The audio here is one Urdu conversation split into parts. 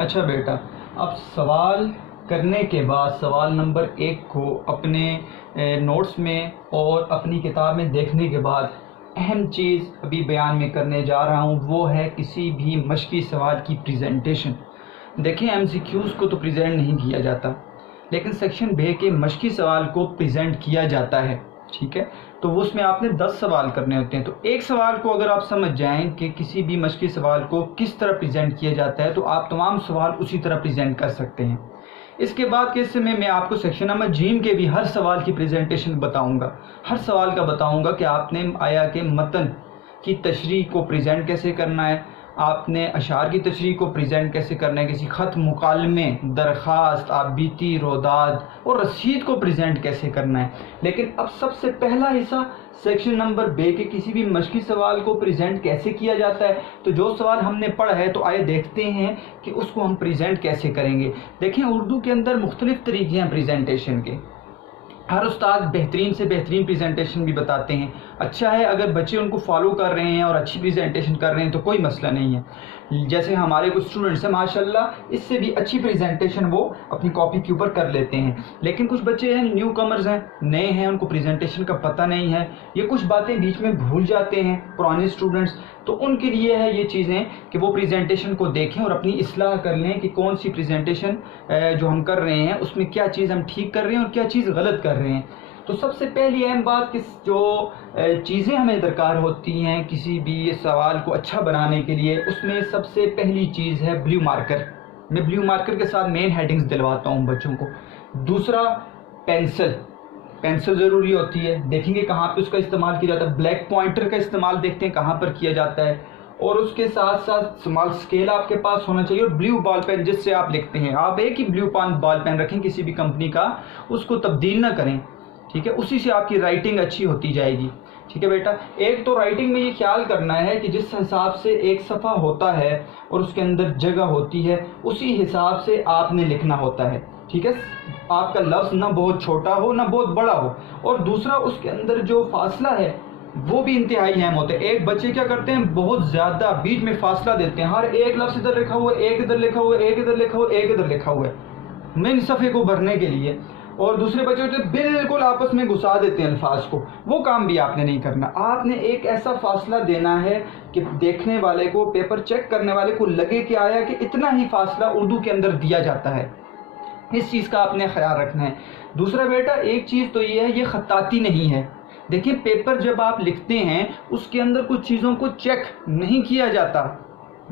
اچھا بیٹا، اب سوال کرنے کے بعد سوال نمبر 1 کو اپنے نوٹس میں اور اپنی کتاب میں دیکھنے کے بعد اہم چیز ابھی بیان میں کرنے جا رہا ہوں، وہ ہے کسی بھی مشقی سوال کی پریزنٹیشن۔ دیکھیں ایم سی کیوز کو تو پریزنٹ نہیں کیا جاتا، لیکن سیکشن بے کے مشقی سوال کو پریزنٹ کیا جاتا ہے، ٹھیک ہے؟ تو اس میں آپ نے 10 سوال کرنے ہوتے ہیں۔ تو ایک سوال کو اگر آپ سمجھ جائیں کہ کسی بھی مشقی سوال کو کس طرح پریزنٹ کیا جاتا ہے، تو آپ تمام سوال اسی طرح پریزنٹ کر سکتے ہیں۔ اس کے بعد کے حصے میں آپ کو سیکشن نمبر جیم کے بھی ہر سوال کی پریزنٹیشن بتاؤں گا، ہر سوال کا بتاؤں گا کہ آپ نے آیا کہ متن کی تشریح کو پریزنٹ کیسے کرنا ہے، آپ نے اشعار کی تشریح کو پریزنٹ کیسے کرنا ہے، کسی خط، مکالمے، درخواست، آبیتی، روداد اور رسید کو پریزنٹ کیسے کرنا ہے۔ لیکن اب سب سے پہلا حصہ سیکشن نمبر بے کے کسی بھی مشقی سوال کو پریزنٹ کیسے کیا جاتا ہے، تو جو سوال ہم نے پڑھا ہے تو آئے دیکھتے ہیں کہ اس کو ہم پریزنٹ کیسے کریں گے۔ دیکھیں اردو کے اندر مختلف طریقے ہیں پریزنٹیشن کے، ہر استاد بہترین سے بہترین پریزنٹیشن بھی بتاتے ہیں۔ اچھا ہے اگر بچے ان کو فالو کر رہے ہیں اور اچھی پریزنٹیشن کر رہے ہیں تو کوئی مسئلہ نہیں ہے۔ جیسے ہمارے کچھ اسٹوڈنٹس ہیں ماشاءاللہ اس سے بھی اچھی پریزنٹیشن وہ اپنی کاپی کے اوپر کر لیتے ہیں، لیکن کچھ بچے ہیں نیو کمرز ہیں، نئے ہیں، ان کو پریزنٹیشن کا پتہ نہیں ہے، یہ کچھ باتیں بیچ میں بھول جاتے ہیں پرانے اسٹوڈنٹس، تو ان کے لیے ہے یہ چیزیں کہ وہ پریزنٹیشن کو دیکھیں اور اپنی اصلاح کر لیں کہ کون سی پریزنٹیشن جو ہم کر رہے ہیں اس میں کیا چیز ہم ٹھیک کر رہے ہیں اور کیا چیز غلط کر رہے ہیں۔ تو سب سے پہلی اہم بات کہ جو چیزیں ہمیں درکار ہوتی ہیں کسی بھی سوال کو اچھا بنانے کے لیے، اس میں سب سے پہلی چیز ہے بلیو مارکر۔ میں بلیو مارکر کے ساتھ مین ہیڈنگز دلواتا ہوں بچوں کو۔ دوسرا پینسل ضروری ہوتی ہے، دیکھیں گے کہاں پہ اس کا استعمال کیا جاتا ہے۔ بلیک پوائنٹر کا استعمال دیکھتے ہیں کہاں پر کیا جاتا ہے، اور اس کے ساتھ ساتھ اسمال اسکیل آپ کے پاس ہونا چاہیے، اور بلیو بال پین جس سے آپ لکھتے ہیں۔ آپ ایک ہی بلیو بال پین رکھیں کسی بھی کمپنی کا، اس کو تبدیل نہ کریں، ٹھیک ہے؟ اسی سے آپ کی رائٹنگ اچھی ہوتی جائے گی، ٹھیک ہے بیٹا؟ ایک تو رائٹنگ میں یہ خیال کرنا ہے کہ جس حساب سے ایک صفحہ ہوتا ہے اور اس کے اندر جگہ ہوتی ہے اسی حساب سے آپ نے لکھنا ہوتا ہے، ٹھیک ہے؟ آپ کا لفظ نہ بہت چھوٹا ہو نہ بہت بڑا ہو، اور دوسرا اس کے اندر جو فاصلہ ہے وہ بھی انتہائی اہم ہوتا ہے۔ ایک بچے کیا کرتے ہیں بہت زیادہ بیچ میں فاصلہ دیتے ہیں، ہر ایک لفظ ادھر لکھا ہوا ہے، ایک ادھر لکھا ہوا ہے، ایک ادھر لکھا ہوا ہے، ایک ادھر لکھا ہوا ہے مین صفحے کو بھرنے کے لیے، اور دوسرے بچے ہوتے ہیں بالکل آپس میں گھسا دیتے ہیں الفاظ کو۔ وہ کام بھی آپ نے نہیں کرنا، آپ نے ایک ایسا فاصلہ دینا ہے کہ دیکھنے والے کو، پیپر چیک کرنے والے کو لگے کہ آیا کہ اتنا ہی فاصلہ اردو کے اندر دیا جاتا ہے، اس چیز کا آپ نے خیال رکھنا ہے۔ دوسرا بیٹا ایک چیز تو یہ ہے، یہ خطاطی نہیں ہے۔ دیکھیں پیپر جب آپ لکھتے ہیں اس کے اندر کچھ چیزوں کو چیک نہیں کیا جاتا،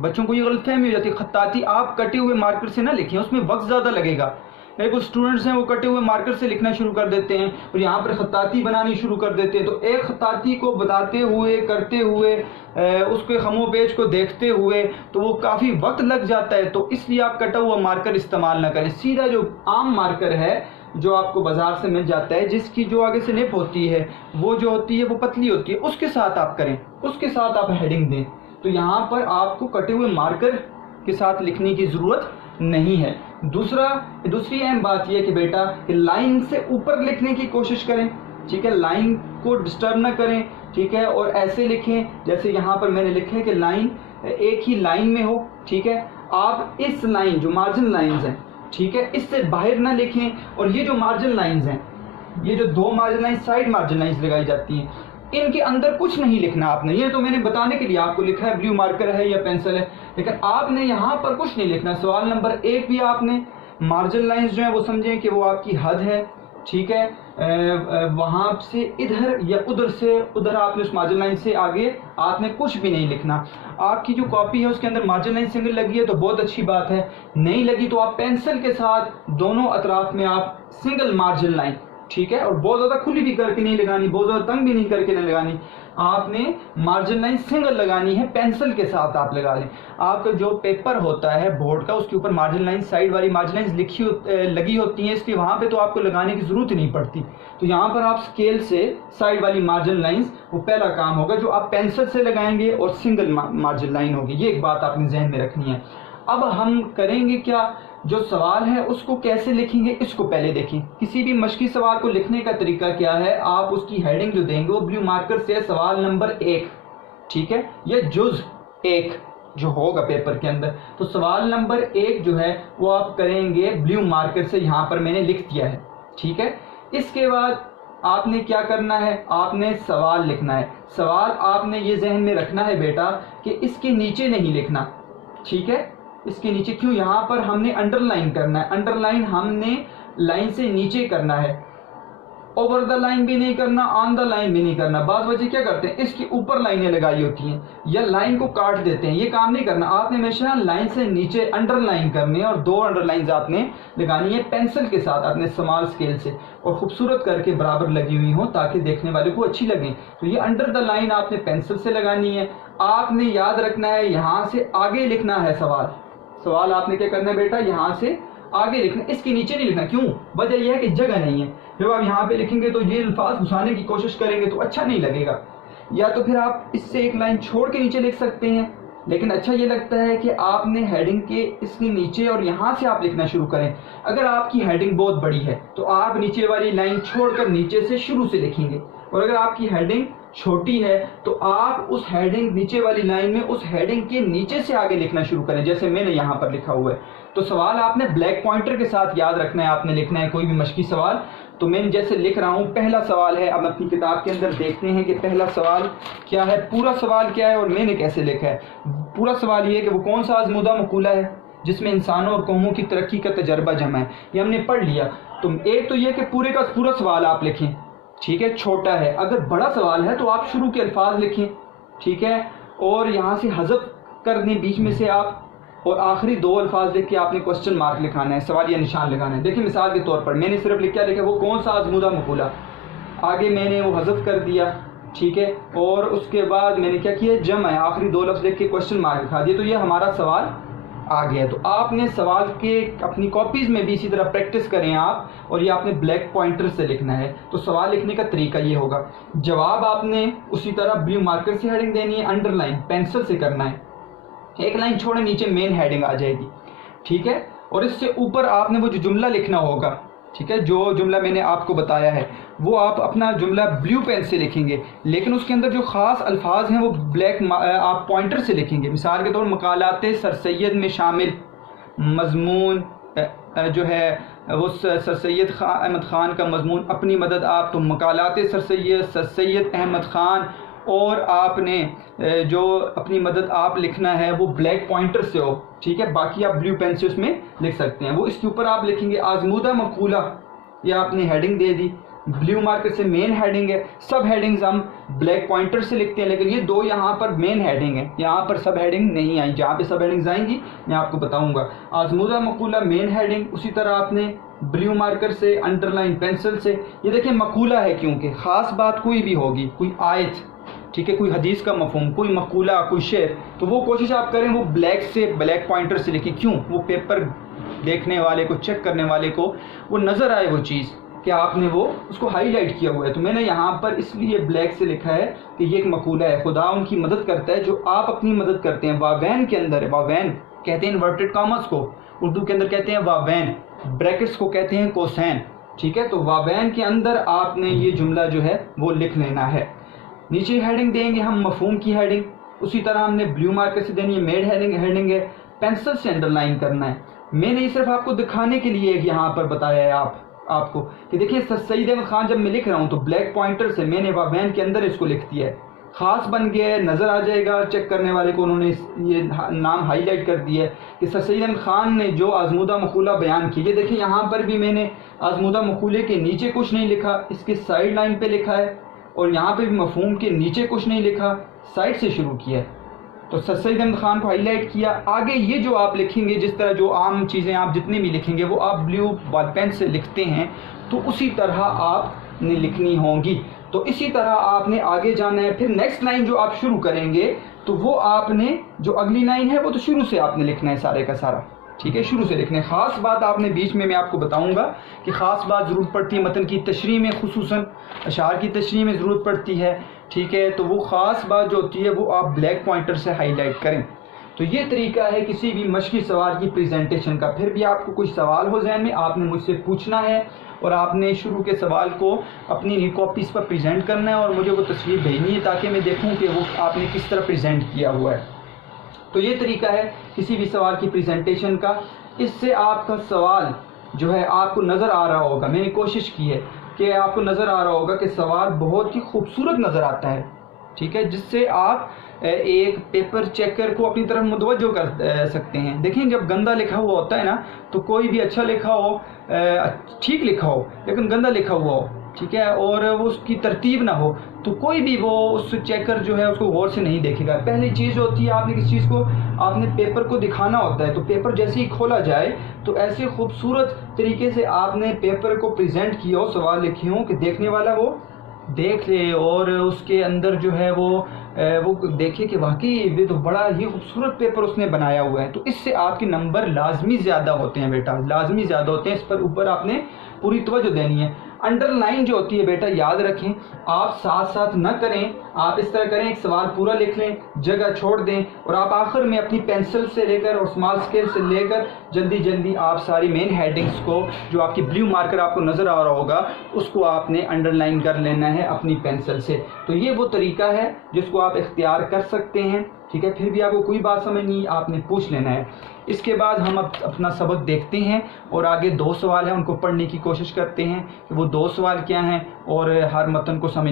بچوں کو یہ غلط فہمی ہو جاتی ہے۔ خطاطی آپ کٹے ہوئے مارکر سے نہ لکھیں، اس میں وقت زیادہ لگے گا۔ ایک اسٹوڈنٹس ہیں وہ کٹے ہوئے مارکر سے لکھنا شروع کر دیتے ہیں اور یہاں پر خطاطی بنانی شروع کر دیتے ہیں، تو ایک خطاطی کو بتاتے ہوئے، کرتے ہوئے، اس کے خم و بیج کو دیکھتے ہوئے تو وہ کافی وقت لگ جاتا ہے۔ تو اس لیے آپ کٹا ہوا مارکر استعمال نہ کریں، سیدھا جو عام مارکر ہے جو آپ کو بازار سے مل جاتا ہے، جس کی جو آگے سے نپ ہوتی ہے وہ جو ہوتی ہے وہ پتلی ہوتی ہے، اس کے ساتھ آپ کریں، اس کے ساتھ آپ ہیڈنگ دیں۔ تو یہاں پر آپ کو کٹے ہوئے مارکر کے ساتھ لکھنے کی ضرورت نہیں ہے۔ دوسری اہم بات یہ ہے کہ بیٹا کہ لائن سے اوپر لکھنے کی کوشش کریں، ٹھیک ہے؟ لائن کو ڈسٹرب نہ کریں، ٹھیک ہے؟ اور ایسے لکھیں جیسے یہاں پر میں نے لکھا ہے کہ لائن ایک ہی لائن میں ہو، ٹھیک ہے؟ آپ اس لائن جو مارجن لائنز ہیں، ٹھیک ہے، اس سے باہر نہ لکھیں، اور یہ جو مارجن لائنز ہیں، یہ جو دو margin lines side margin lines لگائی جاتی ہیں، ان کے اندر کچھ نہیں لکھنا آپ نے۔ یہ تو میں نے بتانے کے لیے آپ کو لکھا ہے بلیو مارکر ہے یا پینسل ہے، لیکن آپ نے یہاں پر کچھ نہیں لکھنا۔ سوال نمبر 1 بھی آپ نے مارجن لائنز جو ہیں وہ سمجھیں کہ وہ آپ کی حد ہے، ٹھیک ہے؟ وہاں سے ادھر یا ادھر سے ادھر آپ نے اس مارجن لائن سے آگے آپ نے کچھ بھی نہیں لکھنا۔ آپ کی جو کاپی ہے اس کے اندر مارجن لائن سنگل لگی ہے تو بہت اچھی بات ہے، نہیں لگی تو آپ پینسل کے ساتھ دونوں اطراف میں آپ سنگل مارجن لائن، ٹھیک ہے؟ اور بہت زیادہ کھلی بھی کر کے نہیں لگانی، بہت زیادہ تنگ بھی نہیں کر کے نہیں لگانی، آپ نے مارجن لائن سنگل لگانی ہے، پینسل کے ساتھ آپ لگا لیں۔ آپ کا جو پیپر ہوتا ہے بورڈ کا اس کے اوپر مارجن لائن سائڈ والی مارجن لائنز لگی ہوتی ہیں، اس لیے وہاں پہ تو آپ کو لگانے کی ضرورت نہیں پڑتی۔ تو یہاں پر آپ اسکیل سے سائڈ والی مارجن لائنز وہ پہلا کام ہوگا جو آپ پینسل سے لگائیں گے، اور سنگل مارجن لائن ہوگی، یہ ایک بات آپ نے ذہن میں رکھنی ہے۔ اب ہم کریں گے کیا، جو سوال ہے اس کو کیسے لکھیں گے اس کو پہلے دیکھیں۔ کسی بھی مشقی سوال کو لکھنے کا طریقہ کیا ہے، آپ اس کی ہیڈنگ جو دیں گے وہ بلیو مارکر سے سوال نمبر 1، ٹھیک ہے، یا جز 1، جو ہوگا پیپر کے اندر. تو سوال نمبر 1 جو ہے وہ آپ کریں گے بلیو مارکر سے, یہاں پر میں نے لکھ دیا ہے. ٹھیک ہے, اس کے بعد آپ نے کیا کرنا ہے, آپ نے سوال لکھنا ہے. سوال آپ نے یہ ذہن میں رکھنا ہے بیٹا کہ اس کے نیچے نہیں لکھنا. ٹھیک ہے, اس کے نیچے کیوں, یہاں پر ہم نے انڈر لائن کرنا ہے. انڈر لائن ہم نے لائن سے نیچے کرنا ہے, اوور دا لائن بھی نہیں کرنا, آن دا لائن بھی نہیں کرنا. بعض بچے کیا کرتے ہیں, اس کی اوپر لائنیں لگائی ہوتی ہیں یا لائن کو کاٹ دیتے ہیں, یہ کام نہیں کرنا. آپ نے ہمیشہ لائن سے نیچے انڈر لائن کرنی ہے, اور 2 انڈر لائنز آپ نے لگانی ہے پینسل کے ساتھ, آپ نے اسمال اسکیل سے, اور خوبصورت کر کے برابر لگی ہوئی ہوں تاکہ دیکھنے والے کو اچھی لگیں. تو یہ انڈر دا لائن آپ نے پینسل سے لگانی ہے. آپ نے یاد رکھنا ہے یہاں سے آگے لکھنا ہے سوال. سوال آپ نے کیا کرنا ہے بیٹا, یہاں سے آگے لکھنا, اس کے نیچے نہیں لکھنا. کیوں, وجہ یہ ہے کہ جگہ نہیں ہے. جب آپ یہاں پہ لکھیں گے تو یہ الفاظ گھسانے کی کوشش کریں گے تو اچھا نہیں لگے گا. یا تو پھر آپ اس سے ایک لائن چھوڑ کے نیچے لکھ سکتے ہیں, لیکن اچھا یہ لگتا ہے کہ آپ نے ہیڈنگ کے اس کے نیچے اور یہاں سے آپ لکھنا شروع کریں. اگر آپ کی ہیڈنگ بہت بڑی ہے تو آپ نیچے والی لائن چھوڑ کر نیچے سے شروع سے لکھیں گے, اور اگر آپ کی ہیڈنگ چھوٹی ہے تو آپ اس ہیڈنگ نیچے والی لائن میں اس ہیڈنگ کے نیچے سے آگے لکھنا شروع کریں, جیسے میں نے یہاں پر لکھا ہوا ہے. تو سوال آپ نے بلیک پوائنٹر کے ساتھ یاد رکھنا ہے, آپ نے لکھنا ہے کوئی بھی مشقی سوال. تو میں جیسے لکھ رہا ہوں, پہلا سوال ہے, اب اپنی کتاب کے اندر دیکھتے ہیں کہ پہلا سوال کیا ہے, پورا سوال کیا ہے اور میں نے کیسے لکھا ہے. پورا سوال یہ ہے کہ وہ کون سا آزمودہ مقولہ ہے جس میں انسانوں اور قوموں کی ترقی کا تجربہ جمع ہے. یہ ہم نے پڑھ لیا. تو ایک تو یہ کہ پورے کا پورا سوال آپ لکھیں. ٹھیک ہے, چھوٹا ہے. اگر بڑا سوال ہے تو آپ شروع کے الفاظ لکھیں. ٹھیک ہے, اور یہاں سے حذف کر دیں بیچ میں سے آپ, اور آخری 2 الفاظ لکھ کے آپ نے کوسچن مارک لکھانا ہے, سوالیہ نشان لگانا ہے. دیکھیں مثال کے طور پر میں نے صرف لکھا وہ کون سا آزمودہ مقولہ, آگے میں نے وہ حذف کر دیا. ٹھیک ہے, اور اس کے بعد میں نے کیا کیا, جمع ہے, آخری 2 لفظ لکھ کے کوسچن مارک لکھا دیا. تو یہ ہمارا سوال آ گیا. تو آپ نے سوال کے اپنی کاپیز میں بھی اسی طرح پریکٹس کریں آپ, اور یہ آپ نے بلیک پوائنٹر سے لکھنا ہے. تو سوال لکھنے کا طریقہ یہ ہوگا. جواب آپ نے اسی طرح بلیو مارکر سے ہیڈنگ دینی ہے, انڈر لائن پینسل سے کرنا ہے, ایک لائن چھوڑے نیچے مین ہیڈنگ آ جائے گی. ٹھیک ہے, اور اس سے اوپر آپ نے وہ جو جملہ لکھنا ہوگا, ٹھیک ہے, جو جملہ میں نے آپ کو بتایا ہے وہ آپ اپنا جملہ بلیو پین سے لکھیں گے, لیکن اس کے اندر جو خاص الفاظ ہیں وہ بلیک آپ پوائنٹر سے لکھیں گے. مثال کے طور مقالات سر سید میں شامل مضمون جو ہے وہ سر سید احمد خان کا مضمون اپنی مدد آپ, تو مقالات سر سید احمد خان, اور آپ نے جو اپنی مدد آپ لکھنا ہے وہ بلیک پوائنٹر سے ہو. ٹھیک ہے, باقی آپ بلیو پین سے اس میں لکھ سکتے ہیں. وہ اس کے اوپر آپ لکھیں گے آزمودہ مقولہ, یہ آپ نے ہیڈنگ دے دی. بلیو مارکر سے مین ہیڈنگ ہے, سب ہیڈنگز ہم بلیک پوائنٹر سے لکھتے ہیں, لیکن یہ 2 یہاں پر مین ہیڈنگ ہیں, یہاں پر سب ہیڈنگ نہیں آئی. جہاں پہ سب ہیڈنگز آئیں گی میں آپ کو بتاؤں گا. آزمودہ مقولہ مین ہیڈنگ, اسی طرح آپ نے بلیو مارکر سے, انڈر لائن پینسل سے. یہ دیکھیں مقولہ ہے کیونکہ خاص بات کوئی بھی ہوگی, کوئی آیت, ٹھیک ہے, کوئی حدیث کا مفہوم, کوئی مقولہ, کوئی شعر, تو وہ کوشش آپ کریں وہ بلیک سے بلیک پوائنٹر سے لکھیں. کیوں, وہ پیپر دیکھنے والے کو, چیک کرنے والے کو وہ نظر آئے وہ چیز کہ آپ نے وہ اس کو ہائی لائٹ کیا ہوا ہے. تو میں نے یہاں پر اس لیے بلیک سے لکھا ہے کہ یہ ایک مقولہ ہے, خدا ان کی مدد کرتا ہے جو آپ اپنی مدد کرتے ہیں. واوین کے اندر ہے, واوین کہتے ہیں انورٹڈ کاماز کو, اردو کے اندر کہتے ہیں واوین, بریکٹس کو کہتے ہیں کوسین. ٹھیک ہے, تو واوین کے اندر آپ نے یہ جملہ جو ہے وہ لکھ لینا ہے. نیچے ہیڈنگ دیں گے ہم مفہوم کی ہیڈنگ, اسی طرح ہم نے بلیو مارکر سے دینی ہے میڈ ہیڈنگ ہے, پینسل سے انڈر لائن کرنا ہے. میں نے یہ صرف آپ کو دکھانے کے لیے یہاں پر بتایا ہے آپ کو کہ دیکھیں سر سید احمد خان جب میں لکھ رہا ہوں تو بلیک پوائنٹر سے میں نے واوین کے اندر اس کو لکھ دیا ہے, خاص بن گیا ہے, نظر آ جائے گا چیک کرنے والے کو. انہوں نے یہ نام ہائی لائٹ کر دیا ہے کہ سر سید احمد خان نے جو آزمودہ مقولہ بیان کیا. یہ دیکھیں یہاں پر بھی میں نے آزمودہ مقولے کے نیچے کچھ نہیں لکھا, اس کے سائڈ لائن پہ لکھا ہے, اور یہاں پہ بھی مفہوم کے نیچے کچھ نہیں لکھا, سائڈ سے شروع کیا ہے. تو سر سید احمد خان کو ہائی لائٹ کیا. آگے یہ جو آپ لکھیں گے, جس طرح جو عام چیزیں آپ جتنے بھی لکھیں گے وہ آپ بلیو بال پین سے لکھتے ہیں, تو اسی طرح آپ نے لکھنی ہوں گی. تو اسی طرح آپ نے آگے جانا ہے. پھر نیکسٹ لائن جو آپ شروع کریں گے تو وہ آپ نے جو اگلی لائن ہے وہ تو شروع سے آپ نے لکھنا ہے سارے کا سارا. ٹھیک ہے, شروع سے لکھنے. خاص بات آپ نے بیچ میں آپ کو بتاؤں گا کہ خاص بات ضرورت پڑتی ہے متن کی تشریح میں, خصوصاً اشعار کی تشریح میں ضرورت پڑتی ہے. ٹھیک ہے, تو وہ خاص بات جو ہوتی ہے وہ آپ بلیک پوائنٹر سے ہائی لائٹ کریں. تو یہ طریقہ ہے کسی بھی مشقی سوال کی پریزنٹیشن کا. پھر بھی آپ کو کوئی سوال ہو ذہن میں, آپ نے مجھ سے پوچھنا ہے, اور آپ نے شروع کے سوال کو اپنی کاپیز پر پریزنٹ کرنا ہے, اور مجھے وہ تصویر بھیجنی ہے تاکہ میں دیکھوں کہ وہ آپ نے کس طرح پریزنٹ کیا ہوا ہے. تو یہ طریقہ ہے کسی بھی سوال کی پریزنٹیشن کا. اس سے آپ کا سوال جو ہے آپ کو نظر آ رہا ہوگا, میں نے کوشش کی ہے کہ آپ کو نظر آ رہا ہوگا کہ سوال بہت ہی خوبصورت نظر آتا ہے, ٹھیک ہے, جس سے آپ ایک پیپر چیکر کو اپنی طرف متوجہ کر سکتے ہیں. دیکھیں جب گندا لکھا ہوا ہوتا ہے نا, تو کوئی بھی اچھا لکھا ہو, ٹھیک لکھا ہو لیکن گندا لکھا ہوا ہو, ٹھیک ہے, اور وہ اس کی ترتیب نہ ہو, تو کوئی بھی وہ اس چیکر جو ہے اس کو غور سے نہیں دیکھے گا. پہلی چیز ہوتی ہے آپ نے کسی چیز کو, آپ نے پیپر کو دکھانا ہوتا ہے, تو پیپر جیسے ہی کھولا جائے تو ایسے خوبصورت طریقے سے آپ نے پیپر کو پریزنٹ کیا ہو, سوال لکھے ہوں کہ دیکھنے والا وہ دیکھ لے اور اس کے اندر جو ہے وہ دیکھے کہ واقعی یہ تو بڑا ہی خوبصورت پیپر اس نے بنایا ہوا ہے. تو اس سے آپ کے نمبر لازمی زیادہ ہوتے ہیں بیٹا, لازمی زیادہ ہوتے ہیں. اس پر اوپر آپ نے پوری توجہ دینی ہے. انڈر لائن جو ہوتی ہے بیٹا یاد رکھیں, آپ ساتھ ساتھ نہ کریں, آپ اس طرح کریں ایک سوال پورا لکھ لیں, جگہ چھوڑ دیں, اور آپ آخر میں اپنی پینسل سے لے کر اور اسمال اسکیل سے لے کر جلدی جلدی آپ ساری مین ہیڈنگس کو, جو آپ کی بلیو مارکر آپ کو نظر آ رہا ہوگا, اس کو آپ نے انڈر لائن کر لینا ہے اپنی پینسل سے. تو یہ وہ طریقہ ہے جس کو آپ اختیار کر سکتے ہیں, ٹھیک ہے. پھر بھی آپ کو کوئی بات سمجھ نہیں, آپ نے پوچھ لینا ہے. اس کے بعد ہم اب اپنا سبق دیکھتے ہیں اور آگے 2 سوال ہیں ان کو پڑھنے کی کوشش کرتے ہیں کہ وہ 2 سوال کیا ہیں اور ہر متن کو سمجھ